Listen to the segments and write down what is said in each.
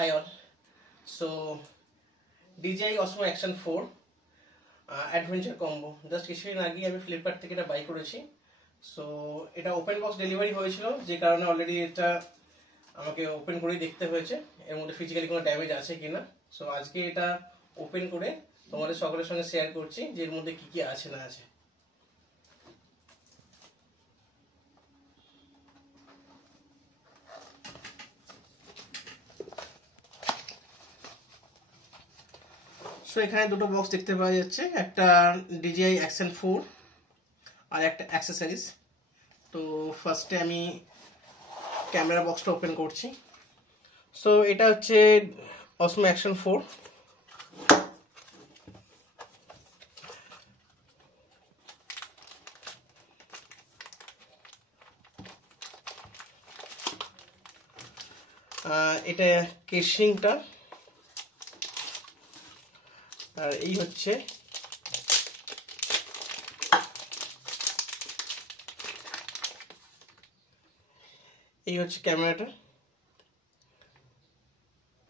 hi all. So DJI Osmo Action 4 adventure combo just কিছুদিন আগে আমি ফ্লিপকার্ট থেকে এটা বাই করেছি। সো এটা ওপেন বক্স ডেলিভারি হয়েছিল, যে কারণে অলরেডি এটা আমাকে ওপেন করেই দেখতে হয়েছে এর মধ্যে ফিজিক্যালি কোনো ড্যামেজ আছে কিনা। সো আজকে এটা ওপেন করে তোমাদের সকলের সঙ্গে শেয়ার করছি যে এর মধ্যে কি কি আছে না আছে। সো এখানে দুটো বক্স দেখতে পাওয়া যাচ্ছে, একটা DJI Action 4 আর একটা অ্যাক্সেসরিজ। তো ফার্স্টে আমি ক্যামেরা বক্সটা ওপেন করছি। সো এটা হচ্ছে Osmo Action 4। এটা কেসিংটা, আর এই হচ্ছে ক্যামেরাটা।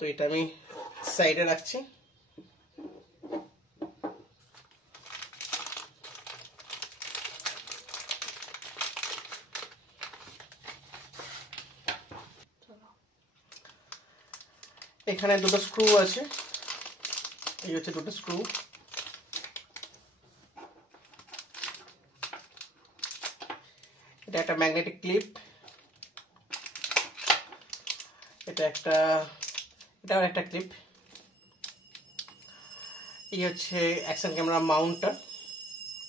তো এটা আমি সাইডে রাখছি। এখানে দুটো স্ক্রু আছে, এই হচ্ছে দুটো স্ক্রু। এটা একটা ম্যাগনেটিক ক্লিপ, এটাও একটা ক্লিপ। এই হচ্ছে অ্যাকশন ক্যামেরা মাউন্টটা।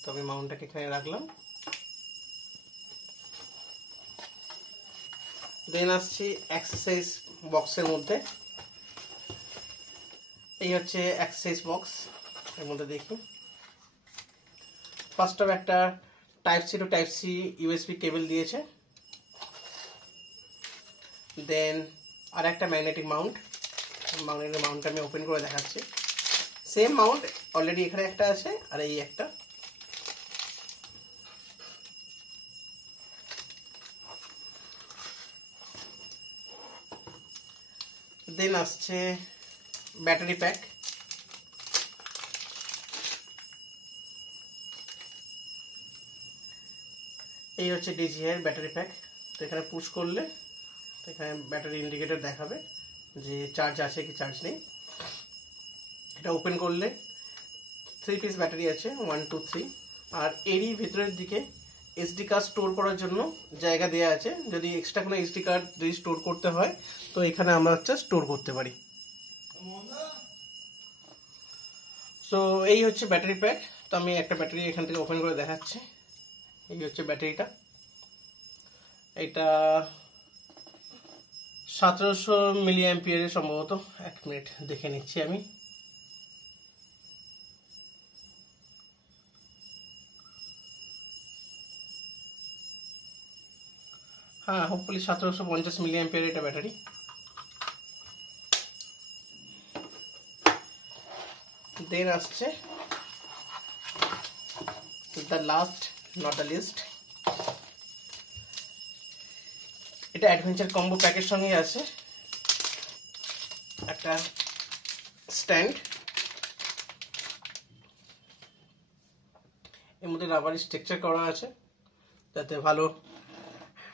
তো আমি মাউন্টটাকে এখানে রাখলাম। দেন আসছি এক্সারসাইজ বক্সের মধ্যে। এই হচ্ছে এক্সারসাইজ বক্স। এর মধ্যে দেখি ফার্স্ট অফ একটা type C to type C USB cable দিয়েছে। দেন আর একটা ম্যাগনেটিক মাউন্টটা আমি ওপেন করে দেখাচ্ছি। সেম মাউন্ট অলরেডি এখানে একটা আছে, আর এই একটা। দেন আসছে ব্যাটারি প্যাক। এই হচ্ছে DJI এর ব্যাটারি প্যাক। তো এখানে পুশ করলে এখানে ব্যাটারি ইন্ডিকেটর দেখাবে যে চার্জ আছে কি চার্জ নেই। এটা ওপেন করলে 3 পিস ব্যাটারি আছে, 1 2 3। আর এরই ভিতরের দিকে SD কার্ড স্টোর করার জন্য জায়গা দেওয়া আছে। যদি এক্সট্রা কোনো SD কার্ড যদি স্টোর করতে হয় তো এখানে আমরা স্টোর করতে পারি। সো এই হচ্ছে ব্যাটারি প্যাক। তো আমি একটা ব্যাটারি এখান থেকে ওপেন করে দেখাচ্ছি। এই হচ্ছে ব্যাটারিটা। এটা 1700 মিলি অ্যাম্পিয়ারের সম্ভবত। 1 মিনিট দেখে নিচ্ছি আমি। হ্যাঁ, হোপফুলি 1750 মিলি অ্যাম্পিয়ার এটা ব্যাটারি। দেন আসছে the last not the least. এটা অ্যাডভেঞ্চার কম্বো প্যাকের সঙ্গে আছে একটা স্ট্যান্ড। এর মধ্যে রাবারি স্ট্রাকচার করা আছে যাতে ভালো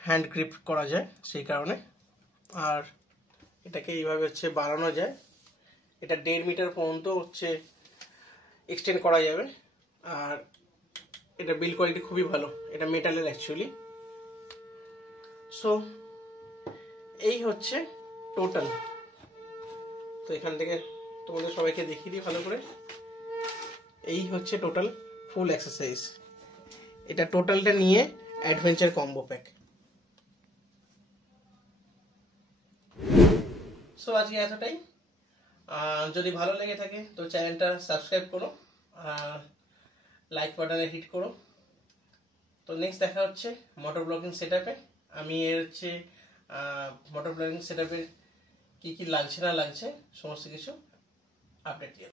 হ্যান্ড গ্রিপ করা যায় সেই কারণে। আর এটাকে এইভাবে বাড়ানো যায়। এটা 1.5 মিটার পর্যন্ত এক্সটেন্ড করা যাবে। আর এটা বিল্ড কোয়ালিটি খুবই ভালো, এটা মেটালের অ্যাকচুয়ালি। সো এই হচ্ছে টোটাল। তো এখান থেকে তোমাদের সবাইকে দেখিয়ে দিই ভালো করে। এই হচ্ছে টোটাল ফুল এক্সারসাইজ। এটা টোটালটা নিয়ে অ্যাডভেঞ্চার কম্বো প্যাক। সো আজকে এতটাই। যদি ভালো লেগে থাকে তো চ্যানেলটা সাবস্ক্রাইব করো, লাইক বাটনে হিট করো। তো নেক্সট দেখা হচ্ছে মোটর ব্লগিং সেটআপে। আমি মোটর ব্লগিং সেটআপের কি কি লাগছে না লাগছে সমস্ত কিছু আপডেট দিয়ে